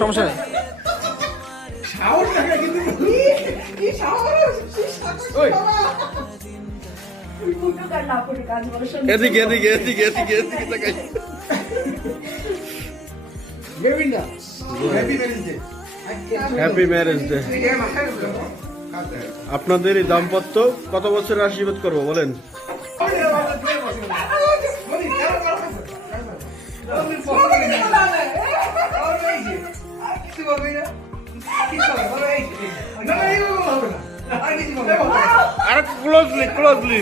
সমস্যা নেই। এদিকে এদিকে এদিকে এদিকে এদিকে তাকাই। Happy marriage day. আপনাদের এই দাম্পত্য কত বছরের আশীর্বাদ করবো বলেন? Are closely closely